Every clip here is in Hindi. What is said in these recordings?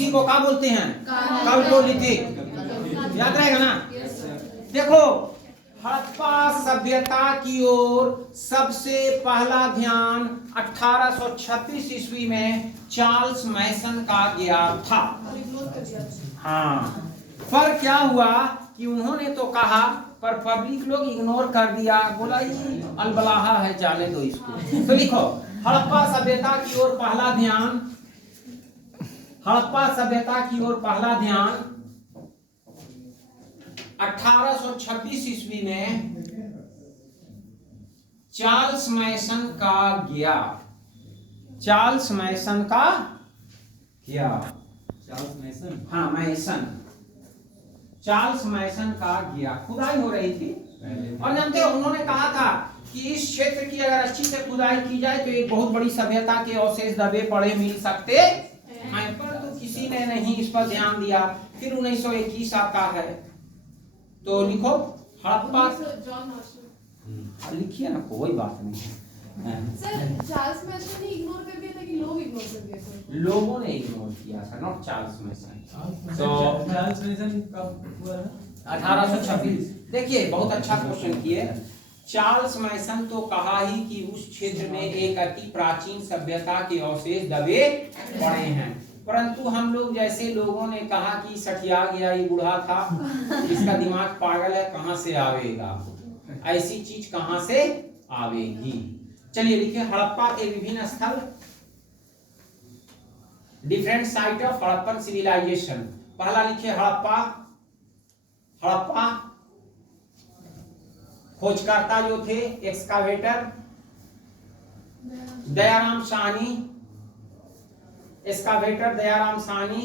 इसी को क्या बोलते हैं? कैल्कोलिथिक। याद रहेगा ना? देखो, हड़प्पा सभ्यता की ओर सबसे पहला ध्यान 1836 ईस्वी में चार्ल्स मैसन का गया था। हाँ, पर क्या हुआ कि उन्होंने तो कहा, पर पब्लिक लोग इग्नोर कर दिया, बोला ये अलबलाहा है, जाने दो इसको। तो लिखो, हड़प्पा सभ्यता की ओर पहला ध्यान, हड़प्पा सभ्यता की ओर पहला ध्यान 1826 ईस्वी में चार्ल्स मैसन का गया। चार्ल्स मैसन का गया। चार्ल्स मैसन? हाँ, मैसन। चार्ल्स मैसन का गया। खुदाई हो रही थी और जानते हो, उन्होंने कहा था कि इस क्षेत्र की अगर अच्छी से खुदाई की जाए तो एक बहुत बड़ी सभ्यता के अवशेष दबे पड़े मिल सकते हैं, पर तो किसी ने नहीं इस पर ध्यान दिया। फिर 1921 आता है, तो लिखो हड़प्पा। लिखिए ना, कोई बात नहीं। सर, चार्ल्स मैसन ने इग्नोर कर दिया था कि लोग इग्नोर कर दिए थे? लोगों ने इग्नोर किया था, नॉट चार्ल्स मैसन। तो चार्ल्स मैसन कब हुआ है? 1826। देखिए, बहुत अच्छा क्वेश्चन किए। चार्ल्स मैसन तो कहा ही कि उस क्षेत्र में एक अति प्राचीन सभ्यता के अवशेष दबे पड़े हैं, परंतु हम लोग जैसे लोगों ने कहा कि सठिया गया, ये बूढ़ा था, इसका दिमाग पागल है, कहां से आवेगा, ऐसी चीज कहां से आवेगी। चलिए लिखिए, हड़प्पा के विभिन्न स्थल, different site of Harappan civilization. पहला लिखिए हड़प्पा। हड़प्पा खोजकर्ता जो थे, एक्सकावेटर दयाराम साहनी। एक्सकावेटर दयाराम साहनी।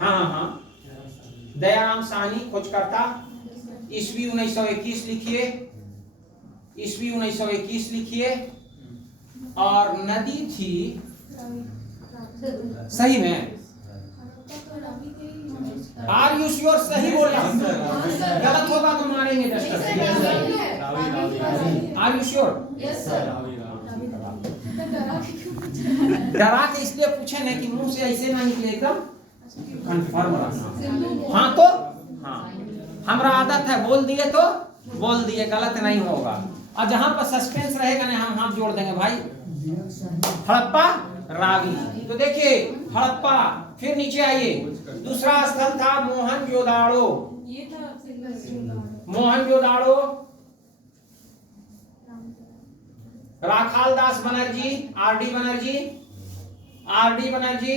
हाँ, दयाराम साहनी खोजकर्ता। ईस्वी 1921 लिखिए, ईस्वी 1921 लिखिए। और नदी थी, सही में? Are you sure? सही बोल रहा हूं, गलत होगा तो मारेंगे डस्टर से। Are you sure? डरा के इसलिए पूछे ना कि मुंह से ऐसे ना निकले, एकदम कंफर्म रखना। हाँ तो हाँ, हमारा आदत है, बोल दिए तो बोल दिए, गलत नहीं होगा। और जहां पर सस्पेंस रहेगा ना, हम हाथ जोड़ देंगे भाई। हड़प्पा रावी। तो देखिए हड़प्पा, फिर नीचे आइए। दूसरा स्थल था मोहनजोदाड़ो। ये था मोहनजोदाड़ो, राखाल दास बनर्जी, आरडी बनर्जी, आरडी बनर्जी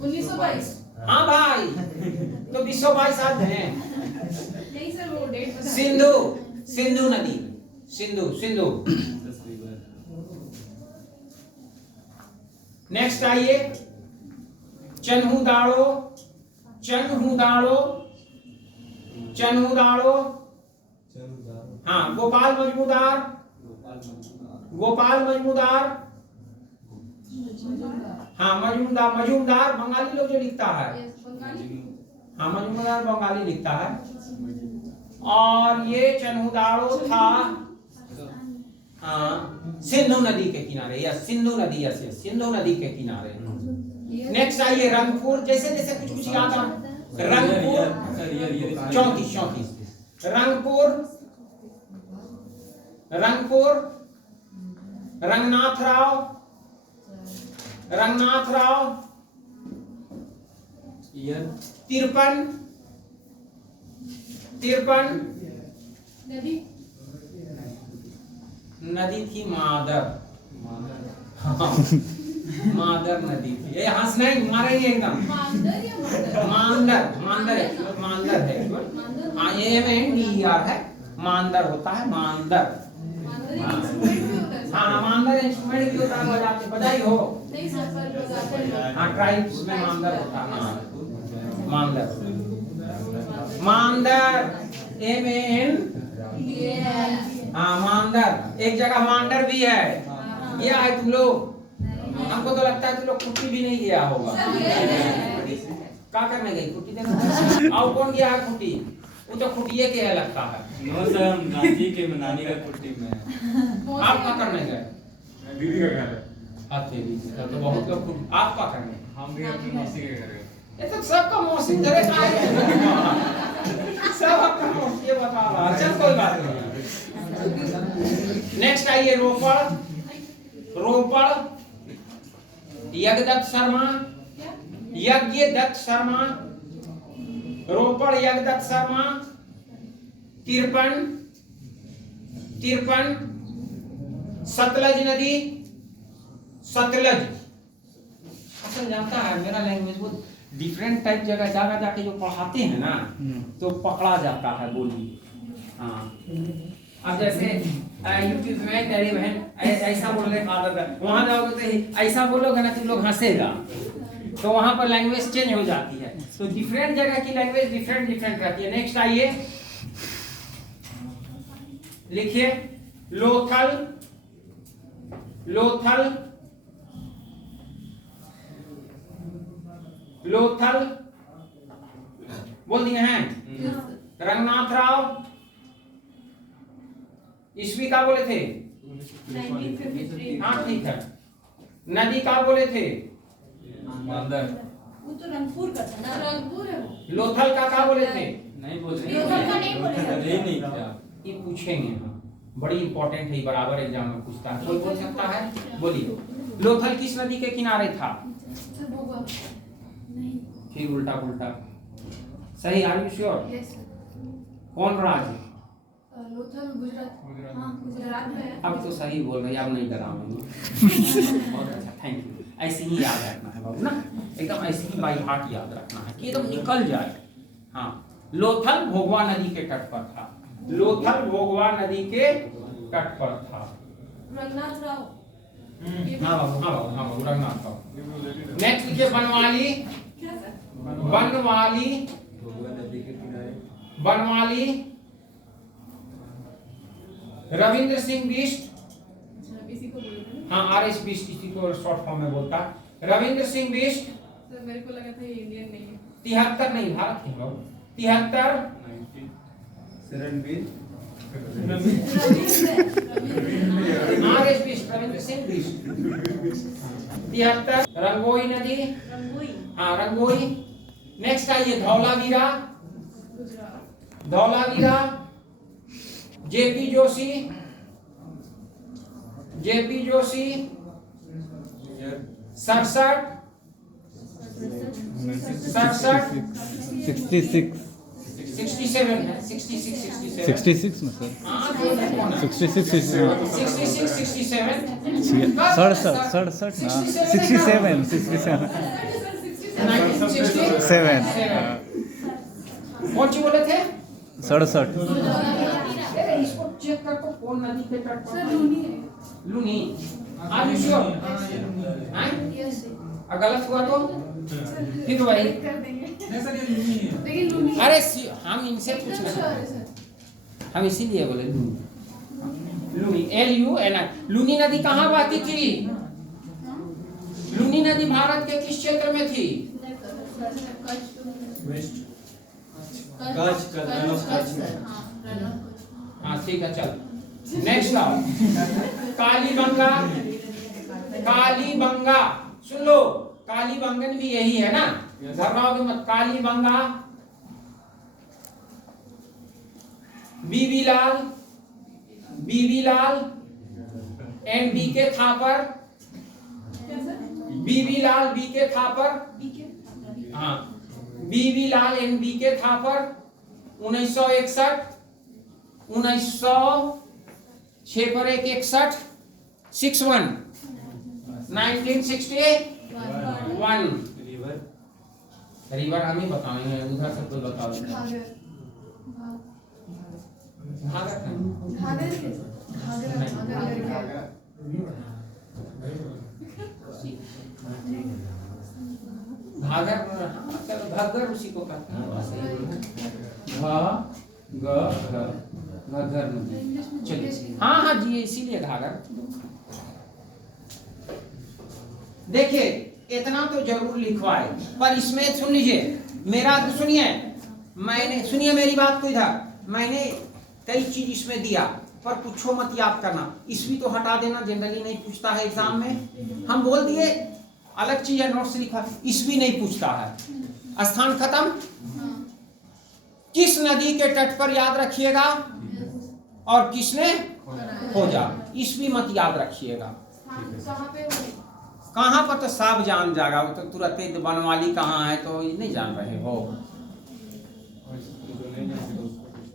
1922। हाँ भाई, तो 222 साल हैं। नहीं सर, वो डेट बता। सिंधु, सिंधु नदी, सिंधु, सिंधु। नेक्स्ट आइए, चन्हुदाड़ो, चन्हुदाड़ो, चन्हुदाड़ो। हाँ, गोपाल मजमूदार, गोपाल मजमूदार। हाँ, मजूमदार, मजूमदार बंगाली लोग जो लिखता है। हाँ, मजूमदार बंगाली लिखता है। और ये चन्हुदाड़ो था, हाँ, सिंधु नदी के किनारे, या सिंधु नदी, यस यस, सिंधु नदी के किनारे। नेक्स्ट आइए रंगपुर। जैसे जैसे कुछ कुछ याद आ, रंगपुर 34, रंगपुर, रंगपुर, रंगनाथ राव, रंगनाथ राव 53, 53। नदी नदी थी मादर। मादर नदी थी। ये हंस नहीं, मारेंगे एकदम। मांदर या मांदर? मांदर, मांदर है, मांदर है। हाँ, AMNDER है, मांदर होता है, मांदर। मांदर इंस्ट्रूमेंट भी होता है। हाँ, मांदर इंस्ट्रूमेंट भी होता है, बजाते बजाई हो। नहीं सर, पर बजाते हैं। हाँ, ट्राइब्स में मांदर होता है। हाँ, मांदर, मांदर MAN। हाँ, मांदर। एक जगह मांडर भी है, गया है तुम लोग? हमको तो लगता है तुम लोग कुट्टी भी नहीं गया होगा। क्या करने गई? कुट्टी देना। और कौन गया है कुट्टी? वो तो खुटिये के है लगता है। नो सर, हम नानी के मनानी का कुट्टी में। आप क्या करने गए? दीदी का घर है। हथेली तो बहुत लोग आपका घर में हम भी अपनी मौसी के घर है। ये तो सबका मौसी घरे का है सब अपना मौसी ये बता रहा है। चल कोई बात नहीं। नेक्स्ट आइए रोपड़। रोपड़ यज्ञदत्त शर्मा, यज्ञदत्त शर्मा, रोपड़ यज्ञदत्त शर्मा। तिरपन, तिरपन सतलज नदी, सतलज। असल जानता है मेरा लैंग्वेज वो डिफरेंट टाइप जगह जगह जाके जो पढ़ाते हैं ना तो पकड़ा जाता है बोली। हाँ अब जैसे यूट्यूब में तेरी बहन ऐसा बोलने का आदत है, वहां जाओगे तो ऐसा बोलोगे ना तुम लोग हंसेगा, तो वहां पर लैंग्वेज चेंज हो जाती है। तो डिफरेंट जगह की लैंग्वेज डिफरेंट डिफरेंट रहती है। नेक्स्ट आइए लिखिए लोथल, लोथल, लोथल बोल दिए हैं। रंगनाथ राव ईस्वी का बोले थे 1953। हाँ ठीक है। नदी का बोले थे अंदर वो तो रंगपुर का था ना। रंगपुर है वो। लोथल का बोले थे नहीं बोल रहे लोथल का नहीं बोलेगा। नहीं नहीं क्या ये पूछेंगे हम, बड़ी इंपॉर्टेंट है, बराबर एग्जाम में पूछता है। कोई बोल सकता है? बोलिए लोथल किस नदी के किनारे था? सर भोगा नहीं। फिर उल्टा पुल्टा सही। Are you sure? Yes sir. कौन राज्य? लोथल गुजरात। हाँ गुजरात में है। अब तो सही बोल रही, अब नहीं कराऊंगी। बहुत अच्छा, थैंक यू। ऐसे ही याद रखना है बाबू ना, एकदम ऐसे ही बाई हार्ट याद रखना है कि एकदम निकल जाए। हाँ लोथल भोगवा नदी के तट पर था, लोथल भोगवा नदी के तट पर था। रंगनाथ राव। हाँ बाबू, हाँ बाबू, हाँ बाबू, रंगनाथ राव। नेक्स्ट लिखिए बनवाली, क्या सर? बनवाली, नदी के किनारे बनवाली। रविंद्र सिंह बिष्ट, अच्छा इसी को बोलते हैं। हाँ RS बिष्ट इसी को शॉर्ट फॉर्म में बोलता है। रविंद्र सिंह बिष्ट सर मेरे को लगा था ये इंडियन नहीं है। 73 नहीं, भारत है बाबू। 73 रणवीर RS बिष्ट, रविंद्र सिंह बिष्ट 73। रंगोई नदी, रंगोई हाँ रंगोई। नेक्स्ट आइए धौलावीरा, गुजरात। धौलावीरा। जेपी जोशी, जेपी जोशी 67, 67, 66 67 है, 66, 67। 66 में सर हाँ, जो है कौन है? 66 66, 67, 67 ना 67 67 1967। 7 कौन सी बोले थे? 67 अरे इसको चेक कर तो कौन नदी के तट पर सर था? लूनी है। लूनी। Are you sure? हैं? यस और गलत हुआ तो फिर वही। कर देंगे। नहीं सर ये लूनी है। लेकिन लूनी अरे हम इनसे पूछ एकदम रहे श्योर हैं, है सर। हम इसीलिए बोले लूनी। लूनी LUNI। लूनी नदी कहाँ बहती थी? लूनी नदी भारत के किस क्षेत्र में थी? वेस्ट हाँ ठीक है, चल नेक्स्ट आओ। कालीबंगा, कालीबंगा सुन लो, कालीबंगन भी यही है ना, घबराओगे मत। कालीबंगा, बीबी लाल, बीबी लाल एंड BK थापर, क्या सर? बीबी लाल BK थापर, हाँ बीबी लाल एंड BK थापर 1961, 1906 पर 61, 61 1961। रिवर रिवर हम ही बताएंगे, उधर से कोई बता देगा। घाघर। घाघर नहीं। घाघर कैसे? घाघर घाघर। घाघर, हाँ, चलो घग्गर उसी को कहते हैं। घग्गर नदी। चलिए हाँ हाँ जी, इसीलिए घाघर। देखिए इतना तो जरूर लिखवाए, पर इसमें सुन लीजिए मेरा, सुनिए मैंने, सुनिए मेरी बात को इधर, मैंने कई चीज इसमें दिया पर पूछो मत, याद करना। ईस्वी तो हटा देना, जनरली नहीं पूछता है एग्जाम में। हम बोल दिए अलग चीज है, नोट्स लिखा, ईस्वी नहीं पूछता है। स्थान खत्म। किस नदी के तट पर याद रखिएगा, और किसने खोजा। ईस्वी मत याद रखिएगा। कहाँ पे हो? कहाँ पर तो सब जान जाएगा, वो तो तुरंत बनवाली कहाँ है तो नहीं जान रहे हो।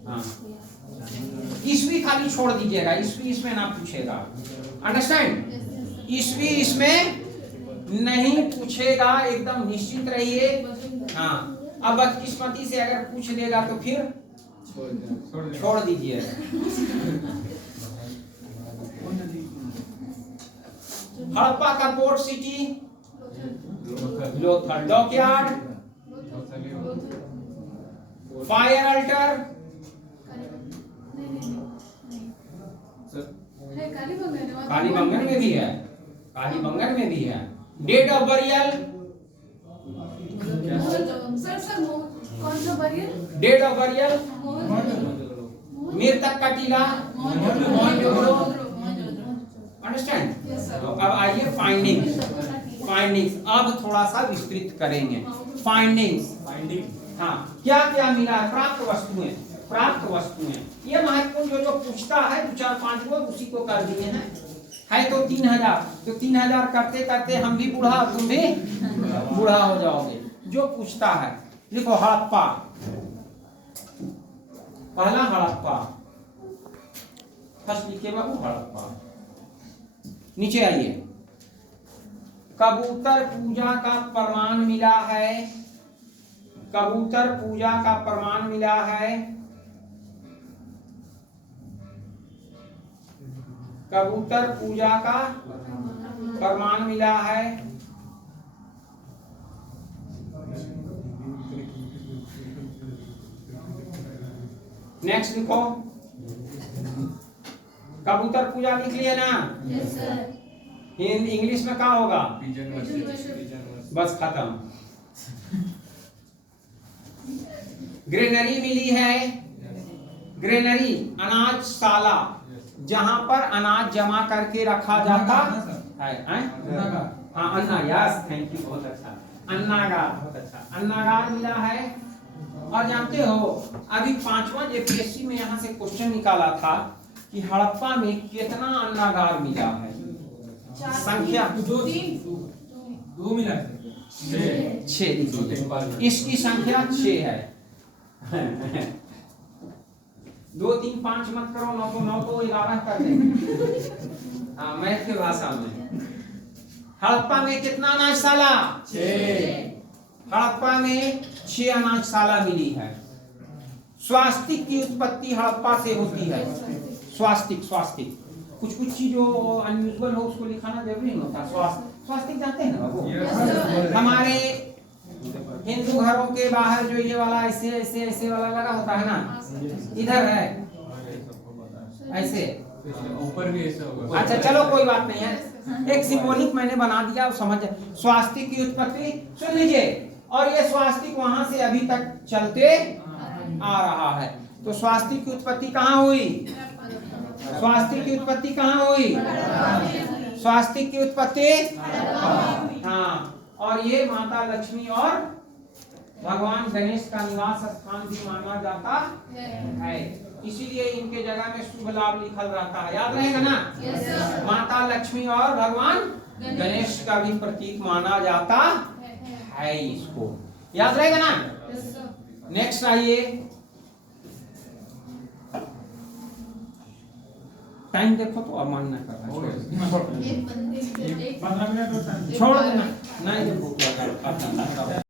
हाँ, ईस्वी खाली छोड़ दीजिएगा, ईस्वी इसमें ना पूछेगा। अंडरस्टैंड? ईस्वी इसमें नहीं पूछेगा, एकदम निश्चित रहिए। हाँ, अब बदकिस्मती से अगर पूछ लेगा तो फिर छोड़ दीजिए। हड़प्पा का port city Lothal. Dockyard, fire alter, Kalibangan में भी है, कालीबंगन में भी है। डेट ऑफ बरियल, सर कौन सा बरियल? डेट ऑफ बरियल, मृतक का टीला। अंडरस्टैंड? तो अब आइए फाइंडिंग्स। फाइंडिंग्स अब थोड़ा सा विस्तृत करेंगे। फाइंडिंग्स, हाँ, क्या क्या मिला है। प्राप्त वस्तुएं, प्राप्त वस्तुएं, ये महत्वपूर्ण जो पूछता है, 2 4 5 को उसी को कर दिए हैं। है तो 3000, तो 3000 करते करते हम भी बूढ़ा, तुम भी बूढ़ा हो जाओगे। जो पूछता है, देखो हड़प्पा, पहला हड़प्पा, फर्स्ट लिखे बाबू हड़प्पा। नीचे आइए, कबूतर पूजा का प्रमाण मिला है। कबूतर पूजा का प्रमाण मिला है। कबूतर पूजा का प्रमाण मिला है। नेक्स्ट लिखो, कबूतर पूजा लिख लिया ना। Yes sir. इंग्लिश में क्या होगा? बस खत्म। ग्रेनरी मिली है। ग्रेनरी अनाजशाला, जहां पर अनाज जमा करके रखा जाता है। हाँ, अन्नागार, थैंक यू, बहुत अच्छा। अन्नागार, बहुत अच्छा। अन्नागार मिला है। और जानते हो, अभी 5वां एपीएससी में यहाँ से क्वेश्चन निकाला था कि हड़प्पा में कितना अन्नागार मिला है। संख्या 2 मिला है। 6। इसकी संख्या 6 है। 2 3 5 मत करो, 9 को 11 कर देंगे। हाँ, मैथ की भाषा में। हड़प्पा में कितना अनाजशाला? 6। हड़प्पा में 6 अनाजशाला मिली है। स्वास्तिक की उत्पत्ति हड़प्पा से होती है। स्वास्तिक, स्वास्तिक, कुछ कुछ चीज जो अनयूजुअल हो उसको लिखाना जरूरी नहीं होता। स्वास्तिक जानते हैं ना बाबू? हमारे हिंदू घरों के बाहर जो ये वाला ऐसे ऐसे ऐसे वाला लगा होता है ना, इधर है ऐसे, ऊपर भी ऐसा होगा। अच्छा चलो कोई बात नहीं है, एक सिंबॉलिक मैंने बना दिया, समझ। स्वास्तिक की उत्पत्ति सुन लीजिए, और ये स्वास्तिक वहां से अभी तक चलते आ रहा है। तो स्वास्तिक की उत्पत्ति कहाँ हुई? स्वास्तिक की उत्पत्ति कहाँ हुई? स्वास्तिक की उत्पत्ति, हाँ। और ये माता लक्ष्मी और भगवान गणेश का निवास स्थान भी माना जाता है, इसीलिए इनके जगह में शुभ लाभ लिखल रहता है। याद रहेगा ना? माता लक्ष्मी और भगवान गणेश का भी प्रतीक माना जाता है, इसको याद रहेगा ना? नेक्स्ट आइए, टाइम देखो तो अमान न करना, छोड़ देना, नहीं भूख लगा।